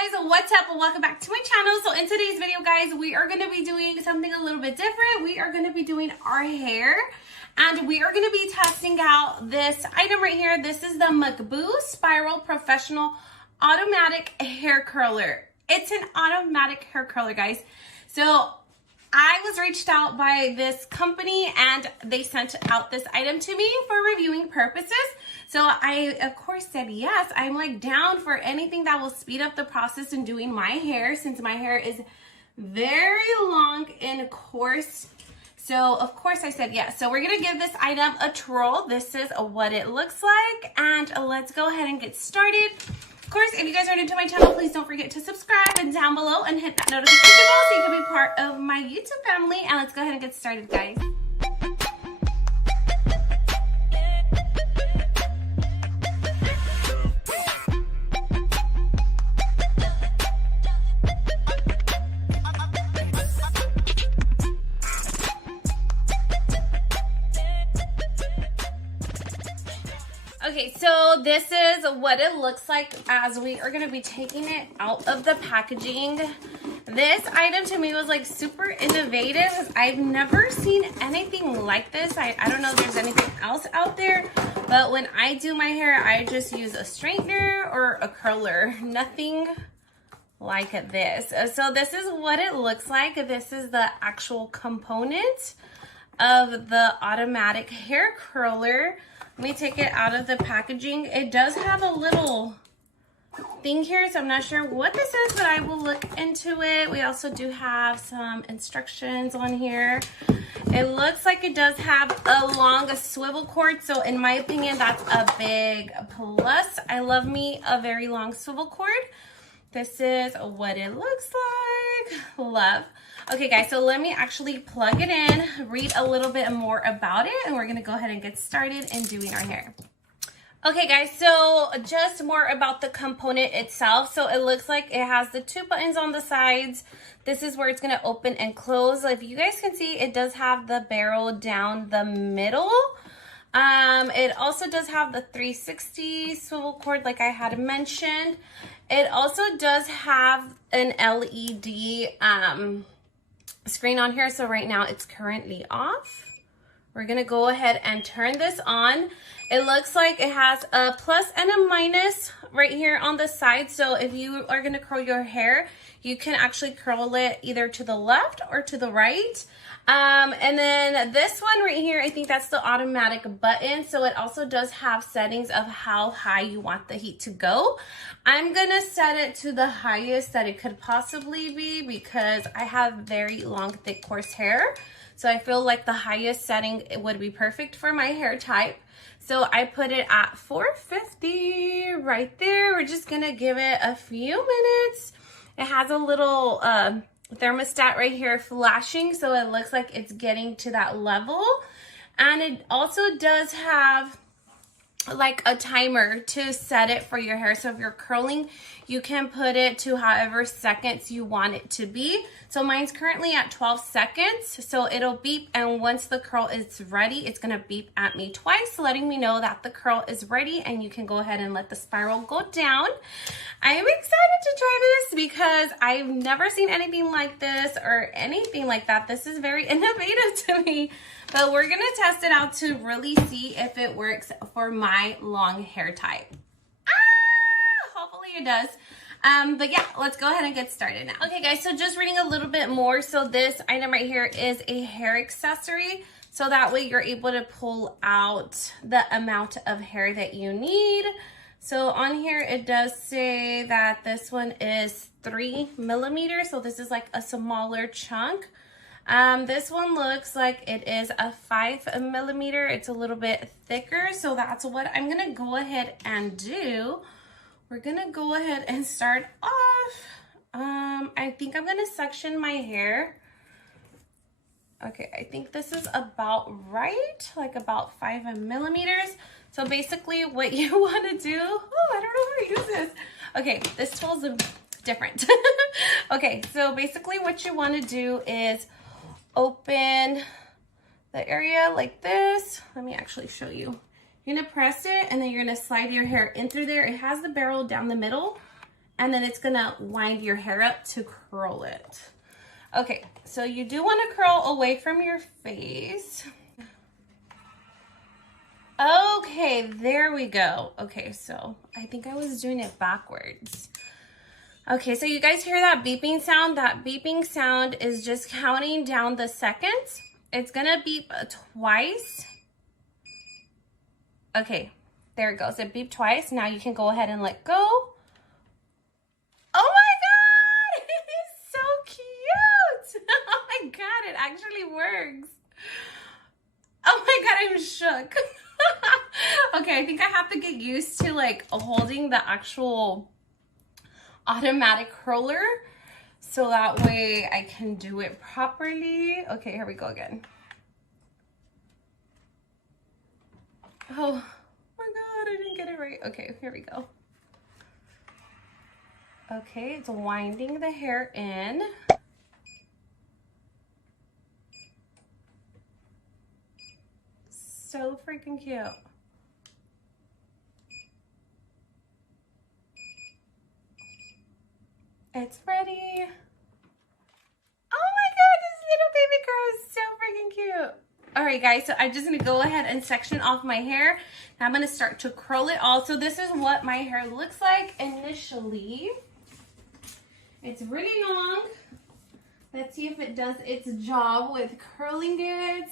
guys, what's up? Welcome back to my channel. So in today's video, guys, we are going to be doing something a little bit different. We are going to be doing our hair, and we are going to be testing out this item right here. This is the MKBOO Spiral Professional Automatic Hair Curler. It's an automatic hair curler, guys. So I was reached out by this company and they sent out this item to me for reviewing purposes. So I, of course, said yes. I'm like down for anything that will speed up the process in doing my hair, since my hair is very long and coarse. So of course I said yes. So we're gonna give this item a twirl. This is what it looks like, and let's go ahead and get started. Of course, if you guys are new to my channel, please don't forget to subscribe and down below and hit that notification bell so you can be part of my YouTube family. And let's go ahead and get started, guys. Okay, so this is what it looks like as we are going to be taking it out of the packaging. This item to me was like super innovative. I've never seen anything like this. I don't know if there's anything else out there, but when I do my hair, I just use a straightener or a curler. Nothing like this. So this is what it looks like. This is the actual component of the automatic hair curler. Let me take it out of the packaging. It does have a little thing here, so I'm not sure what this is, but I will look into it. We also do have some instructions on here. It looks like it does have a long swivel cord, so in my opinion, that's a big plus. I love me a very long swivel cord. This is what it looks like. Love. Okay, guys, so let me actually plug it in, read a little bit more about it, and we're going to go ahead and get started in doing our hair. Okay, guys, so just more about the component itself. So it looks like it has the two buttons on the sides. This is where it's going to open and close. If you guys can see, it does have the barrel down the middle. It also does have the 360 swivel cord like I had mentioned. It also does have an LED screen on here. So right now it's currently off. We're gonna go ahead and turn this on. It looks like it has a plus and a minus right here on the side. So if you are gonna curl your hair, you can actually curl it either to the left or to the right. And then this one right here, I think that's the automatic button. So it also does have settings of how high you want the heat to go. I'm gonna set it to the highest that it could possibly be because I have very long, thick, coarse hair. So I feel like the highest setting it would be perfect for my hair type. So I put it at 450 right there. We're just gonna give it a few minutes. It has a little thermostat right here flashing, so it looks like it's getting to that level. And it also does have like a timer to set it for your hair. So if you're curling, you can put it to however seconds you want it to be. So mine's currently at 12 seconds. So it'll beep, and once the curl is ready, it's gonna beep at me twice, letting me know that the curl is ready, and you can go ahead and let the spiral go down. I'm excited to try this because I've never seen anything like this or anything like that. This is very innovative to me. But we're gonna test it out to really see if it works for my long hair type. Hopefully it does. But yeah, let's go ahead and get started now. Okay, guys, so just reading a little bit more. So this item right here is a hair accessory. So that way you're able to pull out the amount of hair that you need. So on here, it does say that this one is 3 millimeters. So this is like a smaller chunk. This one looks like it is a 5 millimeter. It's a little bit thicker. So that's what I'm going to go ahead and do. We're going to go ahead and start off. I think I'm going to section my hair. Okay, I think this is about right, like about 5 millimeters. So basically what you want to do, oh, I don't know how to use this. Okay, this tool's different. Okay, so basically what you want to do is open the area like this. Let me actually show you. You're gonna press it and then you're gonna slide your hair in through there. It has the barrel down the middle, and then it's gonna wind your hair up to curl it. Okay, so you do want to curl away from your face. Okay, there we go. Okay, so I think I was doing it backwards. Okay, so you guys hear that beeping sound? That beeping sound is just counting down the seconds. It's gonna beep twice. Okay, there it goes. It beeped twice. Now you can go ahead and let go. Oh my God, it is so cute. Oh my God, it actually works. Oh my God, I'm shook. Okay, I think I have to get used to like holding the actual automatic curler so that way I can do it properly. Okay, here we go again. Oh my God, I didn't get it right. Okay, here we go. Okay, it's winding the hair in. So freaking cute. It's ready. Oh my God, this little baby girl is so freaking cute. All right, guys, so I'm just gonna go ahead and section off my hair. Now I'm gonna start to curl it all. So this is what my hair looks like initially. It's really long. Let's see if it does its job with curling it.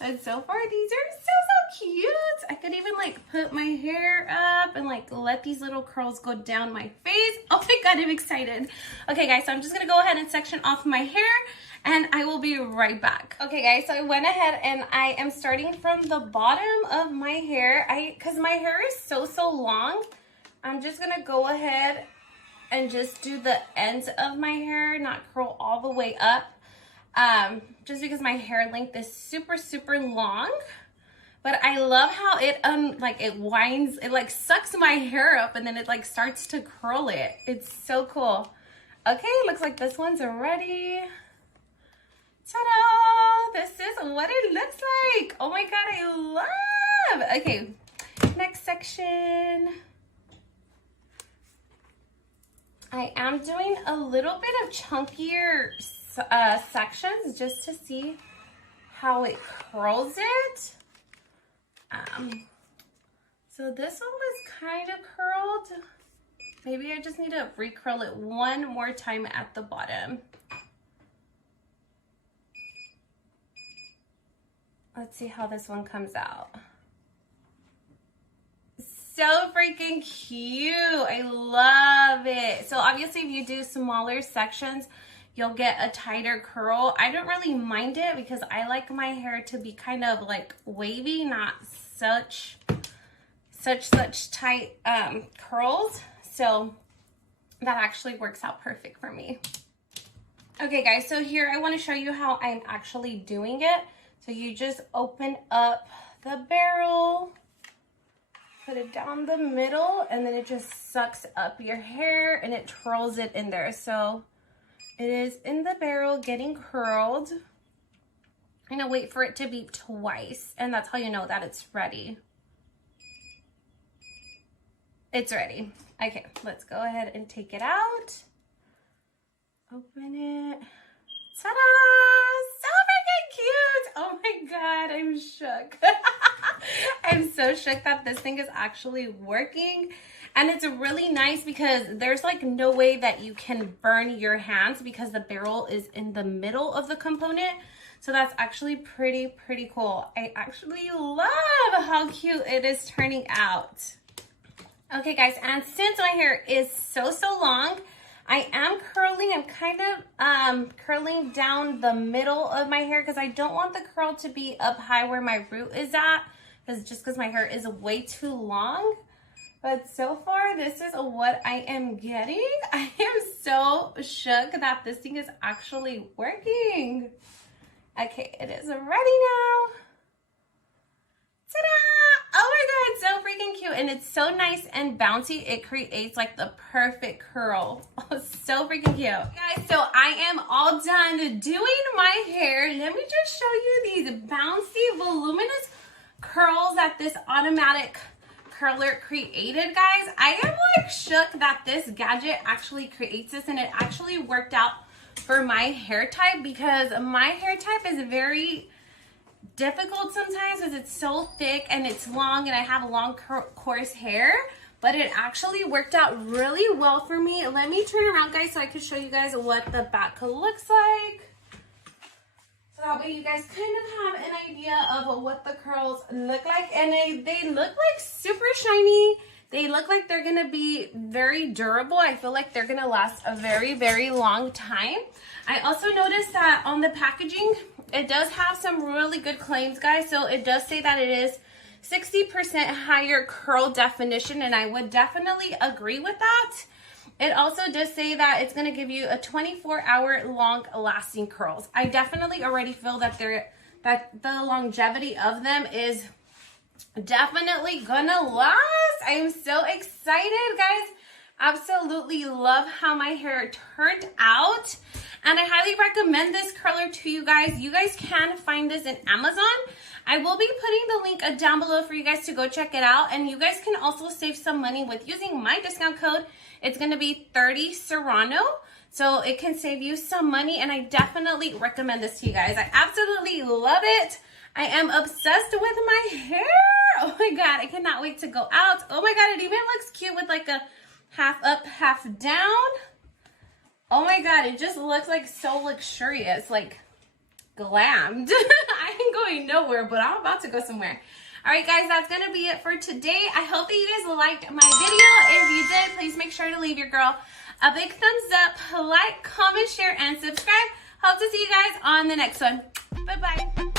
And so far, these are so cute. I could even like put my hair up and like let these little curls go down my face. Oh my God, I'm excited. Okay guys, so I'm just gonna go ahead and section off my hair and I will be right back. Okay guys, so I went ahead and I am starting from the bottom of my hair. Cause my hair is so long, I'm just gonna go ahead and just do the ends of my hair, not curl all the way up. Just because my hair length is super long, but I love how it like it winds, it like sucks my hair up and then it like starts to curl it. It's so cool. Okay, looks like this one's ready. Ta-da! This is what it looks like. Oh my God, I love. Okay, next section. I am doing a little bit of chunkier sections just to see how it curls it. So this one was kind of curled. Maybe I just need to recurl it one more time at the bottom. Let's see how this one comes out. So freaking cute. I love it. So obviously if you do smaller sections, you'll get a tighter curl. I don't really mind it because I like my hair to be kind of like wavy, not such tight curls. So that actually works out perfect for me. Okay guys, so here I want to show you how I'm actually doing it. So you just open up the barrel, put it down the middle, and then it just sucks up your hair and it twirls it in there. So it is in the barrel getting curled. I'm gonna wait for it to beep twice, and that's how you know that it's ready. It's ready. Okay, let's go ahead and take it out. Open it. Ta-da! So freaking cute! Oh my God, I'm shook. I'm so shook that this thing is actually working. And it's really nice because there's like no way that you can burn your hands because the barrel is in the middle of the component. So that's actually pretty cool. I actually love how cute it is turning out. Okay guys, and since my hair is so long, I am curling. I'm kind of curling down the middle of my hair because I don't want the curl to be up high where my root is at, because my hair is way too long. But so far, this is what I am getting. I am so shook that this thing is actually working. Okay, it is ready now. Ta-da! Oh my God, it's so freaking cute. And it's so nice and bouncy. It creates like the perfect curl. Oh, so freaking cute. Guys, so I am all done doing my hair. Let me just show you these bouncy, voluminous curls that this automatic curler created, guys. I am like shook that this gadget actually creates this, and it actually worked out for my hair type, because my hair type is very difficult sometimes because it's so thick and it's long and I have long coarse hair, but it actually worked out really well for me. Let me turn around, guys, so I can show you guys what the back looks like. So that way you guys kind of have an idea of what the curls look like. And they look like super shiny. They look like they're gonna be very durable. I feel like they're gonna last a very, very long time. I also noticed that on the packaging, it does have some really good claims, guys. So it does say that it is 60% higher curl definition, and I would definitely agree with that. It also does say that it's going to give you a 24-hour long lasting curls. I definitely already feel that the longevity of them is definitely gonna last. I am so excited, guys. Absolutely love how my hair turned out, and I highly recommend this curler to you guys. You guys can find this in Amazon. I will be putting the link down below for you guys to go check it out, and you guys can also save some money with using my discount code. It's going to be 30 Serrano, so it can save you some money, and I definitely recommend this to you guys. I absolutely love it. I am obsessed with my hair. Oh my god, I cannot wait to go out. Oh my god, it even looks cute with like a half up, half down. Oh my god, it just looks like so luxurious, like glammed. I ain't going nowhere, but I'm about to go somewhere. Alright guys, that's going to be it for today. I hope that you guys liked my video. If you did, please make sure to leave your girl a big thumbs up, like, comment, share, and subscribe. Hope to see you guys on the next one. Bye-bye.